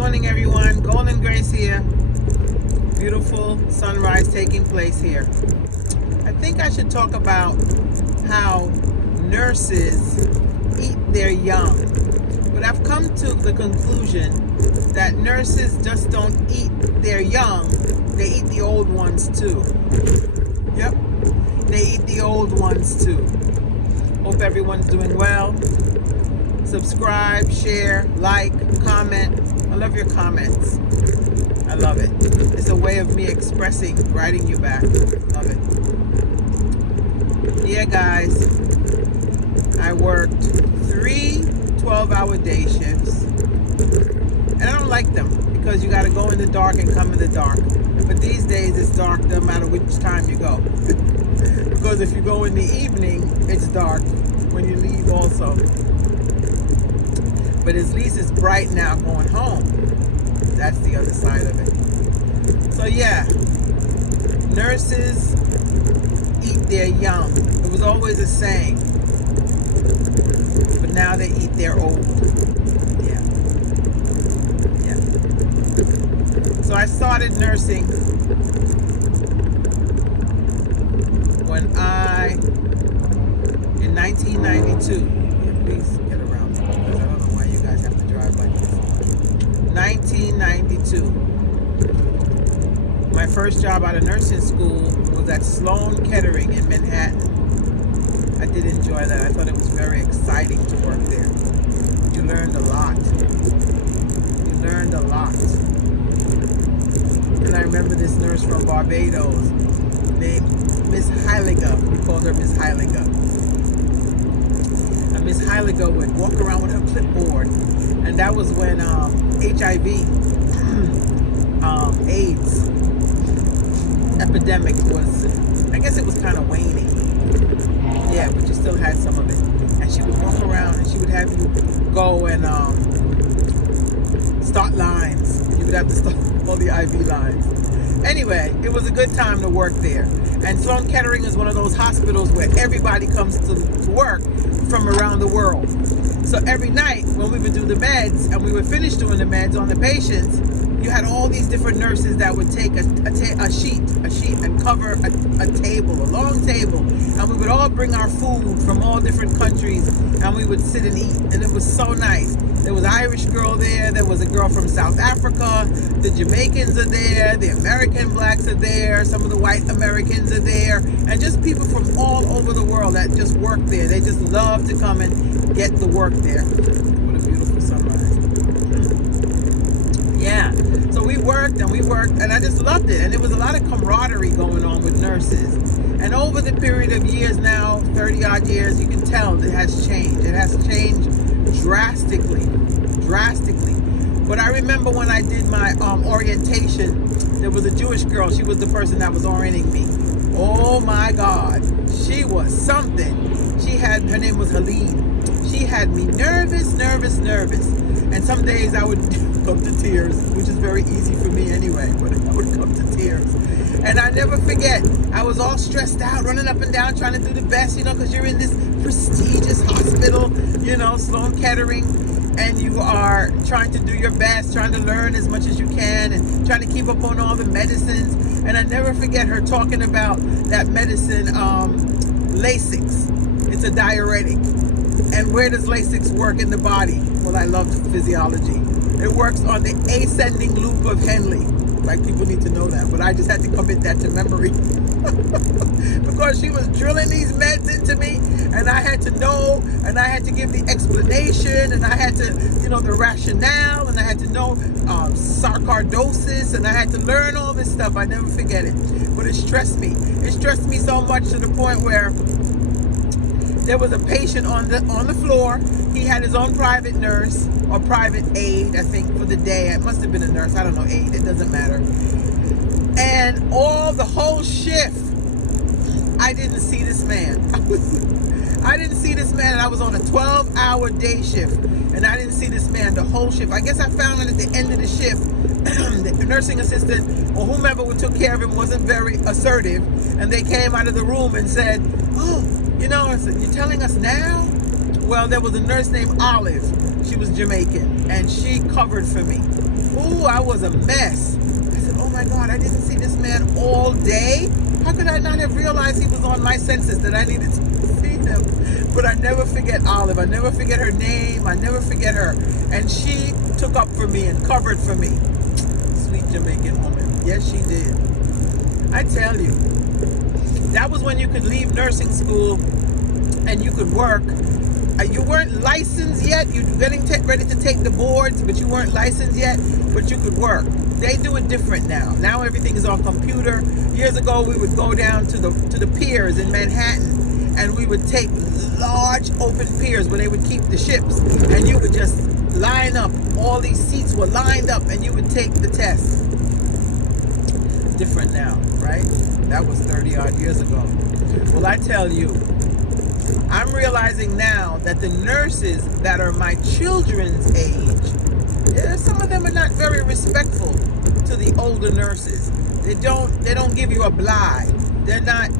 morning, everyone. Golden Grace here. Beautiful sunrise taking place here. I think I should talk about how nurses eat their young. But I've come to the conclusion that nurses just don't eat their young, they eat the old ones too. Yep, they eat the old ones too. Hope everyone's doing well. Subscribe, share, like, comment. I love your comments. I love it. It's a way of me expressing, writing you back. Love it. Yeah, guys. I worked 3 12-hour day shifts. And I don't like them because you got to go in the dark and come in the dark. But these days it's dark no matter which time you go. Because if you go in the evening, it's dark when you leave also. But at least it's bright now going home. That's the other side of it. So yeah, nurses eat their young. It was always a saying. But now they eat their old. Yeah. Yeah. So I started nursing in 1992. Yeah, please get around me because I don't know why you guys have to drive like this. 1992. My first job out of nursing school was at Sloan Kettering in Manhattan. I did enjoy that. I thought it was very exciting to work there. You learned a lot. You learned a lot. And I remember this nurse from Barbados named Miss Heiliger. We called her Miss Heiliger. And Miss Heiliger would walk around with her clipboard. And that was when HIV, AIDS, epidemics was, I guess it was kind of waning. Yeah, but you still had some of it. And she would walk around and she would have you go and start lines. And you would have to start all the IV lines. Anyway, it was a good time to work there. And Sloan Kettering is one of those hospitals where everybody comes to work from around the world. So every night when we would do the meds and we would finish doing the meds on the patients, you had all these different nurses that would take a sheet and cover a table, a long table. And we would all bring our food from all different countries and we would sit and eat. And it was so nice. There was an Irish girl there. There was a girl from South Africa. The Jamaicans are there. The American blacks are there. Some of the white Americans are there. And just people from all over the world that just work there. They just love to come and get the work there. What a beautiful sunrise. Yeah. So we worked and I just loved it. And there was a lot of camaraderie going on with nurses. And over the period of years now, 30 odd years, you can tell it has changed. It has changed drastically. But I remember when I did my orientation, there was a Jewish girl. She was the person that was orienting me. Oh my God, she was something. Her name was Helene. She had me nervous. And some days I would come to tears, which is very easy for me anyway, but I would come to tears. And I never forget, I was all stressed out, running up and down, trying to do the best, because you're in this prestigious hospital, Sloan Kettering, and you are trying to do your best, trying to learn as much as you can, and trying to keep up on all the medicines. And I never forget her talking about that medicine, Lasix. It's a diuretic. And where does Lasix work in the body? Well, I love physiology. It works on the ascending loop of Henle. Like, people need to know that, but I just had to commit that to memory. Because she was drilling these meds into me, and I had to know, and I had to give the explanation, and I had to, the rationale, and I had to know sarcoidosis, and I had to learn all this stuff. I never forget it. But it stressed me. It stressed me so much to the point where there was a patient on the floor. He had his own private nurse or private aide, I think, for the day. It must have been a nurse. I don't know, aide. It doesn't matter. And the whole shift, I didn't see this man. I didn't see this man. And I was on a 12-hour day shift, and I didn't see this man the whole shift. I guess I found out at the end of the shift, the nursing assistant or whomever took care of him wasn't very assertive, and they came out of the room and said, "Oh, I said, you're telling us now?" Well, there was a nurse named Olive. She was Jamaican, and she covered for me. Ooh, I was a mess. I said, oh my God, I didn't see this man all day. How could I not have realized he was on my senses, that I needed to see him? But I never forget Olive. I never forget her name. I never forget her. And she took up for me and covered for me. Sweet Jamaican woman. Yes, she did. I tell you, that was when you could leave nursing school and you could work. You weren't licensed yet. You were getting ready to take the boards, but you weren't licensed yet, but you could work. They do it different now. Now everything is on computer. Years ago, we would go down to the piers in Manhattan, and we would take large open piers where they would keep the ships, and you would just line up. All these seats were lined up, and you would take the test. Different now, right? That was 30 odd years ago. Well, I tell you, I'm realizing now that the nurses that are my children's age, some of them are not very respectful to the older nurses. They don't give you a bly. They're not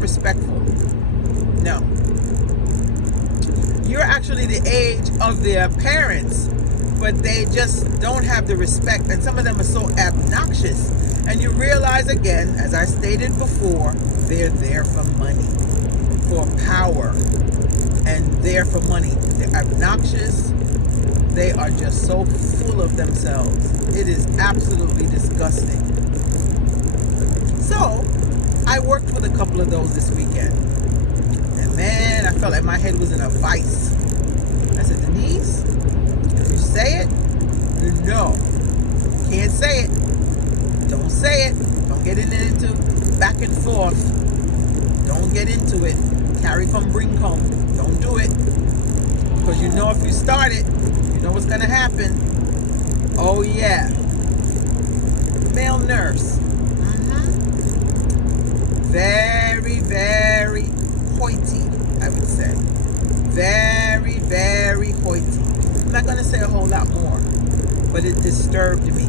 respectful. No. You're actually the age of their parents, but they just don't have the respect, and some of them are so obnoxious. And you realize again, as I stated before, they're there for money, for power, and there for money. They're obnoxious. They are just so full of themselves. It is absolutely disgusting. So I worked with a couple of those this weekend, and man, I felt like my head was in a vice. I said, Denise, if you say it, you know. Can't say it, don't say it. Don't get into back and forth. Don't get into it. Carry come, bring come. Don't do it. Because you know if you start it, you know what's going to happen. Oh, yeah. Male nurse. Very, very hoity, I would say. Very, very hoity. I'm not going to say a whole lot more, but it disturbed me.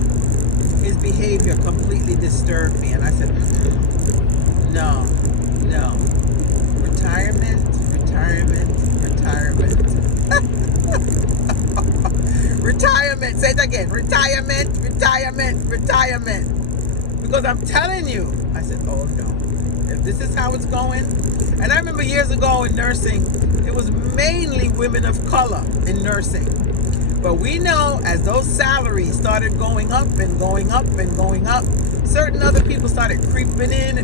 His behavior completely disturbed me, and I said, no. Retirement. Retirement. Say it again. Retirement. Because I'm telling you, I said, oh no. If this is how it's going. And I remember years ago in nursing, it was mainly women of color in nursing. But we know as those salaries started going up and going up and going up, certain other people started creeping in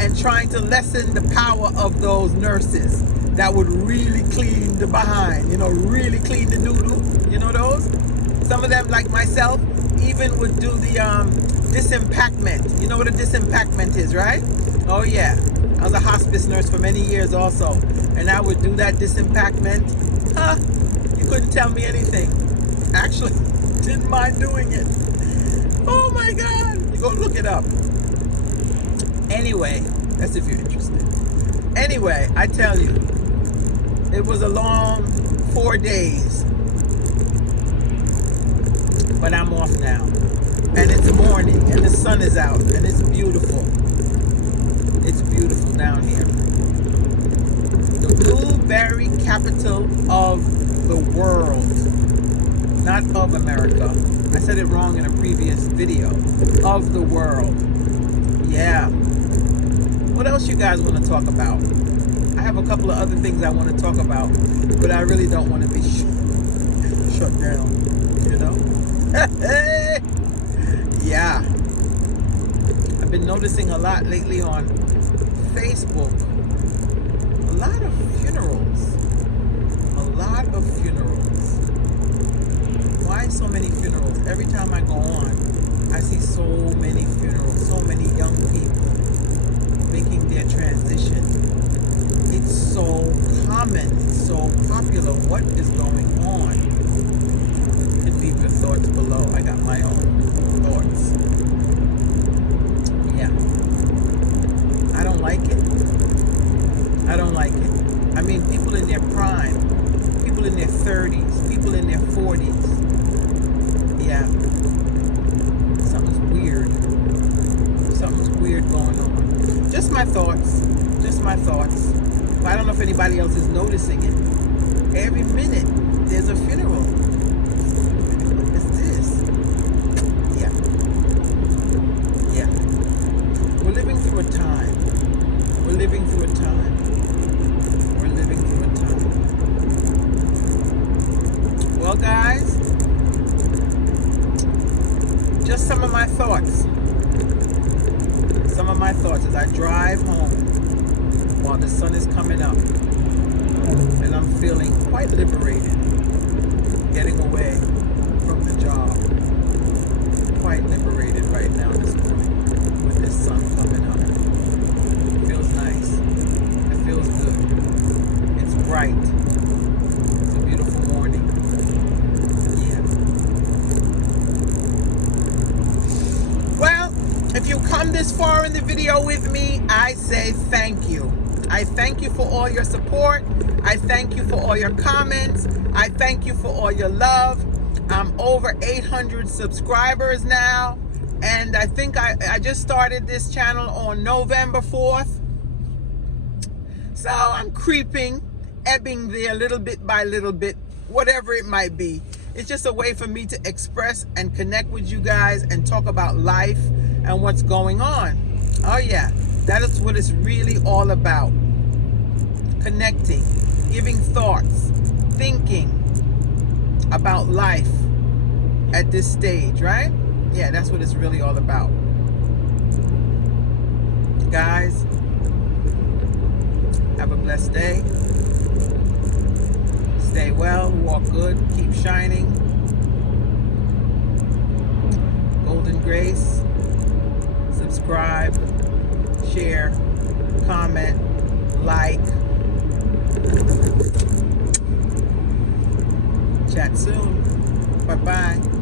and trying to lessen the power of those nurses that would really clean the behind, really clean the doo-doo, those? Some of them, like myself, even would do the disimpactment. You know what a disimpactment is, right? Oh yeah, I was a hospice nurse for many years also, and I would do that disimpactment. You couldn't tell me anything. Actually, didn't mind doing it. Oh my God, you go look it up. Anyway, that's if you're interested. Anyway, I tell you, it was a long 4 days, but I'm off now. And it's morning, and the sun is out, and it's beautiful. It's beautiful down here. The blueberry capital of the world. Not of America. I said it wrong in a previous video. Of the world. Yeah. What else you guys want to talk about? I have a couple of other things I want to talk about, but I really don't want to be shut down, Yeah. I've been noticing a lot lately on Facebook. A lot of funerals. Why so many funerals? Every time I go on, I see so many funerals, so many young people making their transition. It's so common, it's so popular. What is going on? You can leave your thoughts below. I got my own thoughts. Yeah. I don't like it. I mean, people in their prime, people in their 30s, people in their 40s. Yeah. Something's weird going on. Just my thoughts. But I don't know if anybody else is noticing it. Every minute there's a funeral. guys, just some of my thoughts. Some of my thoughts as I drive home while the sun is coming up. And I'm feeling quite liberated. Getting away from the job. Quite liberated right now this morning with this sun coming up. It feels nice. It feels good. It's bright. It's a beautiful morning. Yeah. Well, if you come this far in the video with me, I say thank you. I thank you for all your support. I thank you for all your comments. I thank you for all your love. I'm over 800 subscribers now. And I think I just started this channel on November 4th. So I'm creeping, ebbing there little bit by little bit, whatever it might be. It's just a way for me to express and connect with you guys and talk about life and what's going on. Oh yeah, that is what it's really all about. Connecting, giving thoughts, thinking about life at this stage, right? Yeah, that's what it's really all about. Guys, have a blessed day. Stay well, walk good, keep shining. Golden grace. Subscribe, share, comment, like. Chat soon. Bye-bye.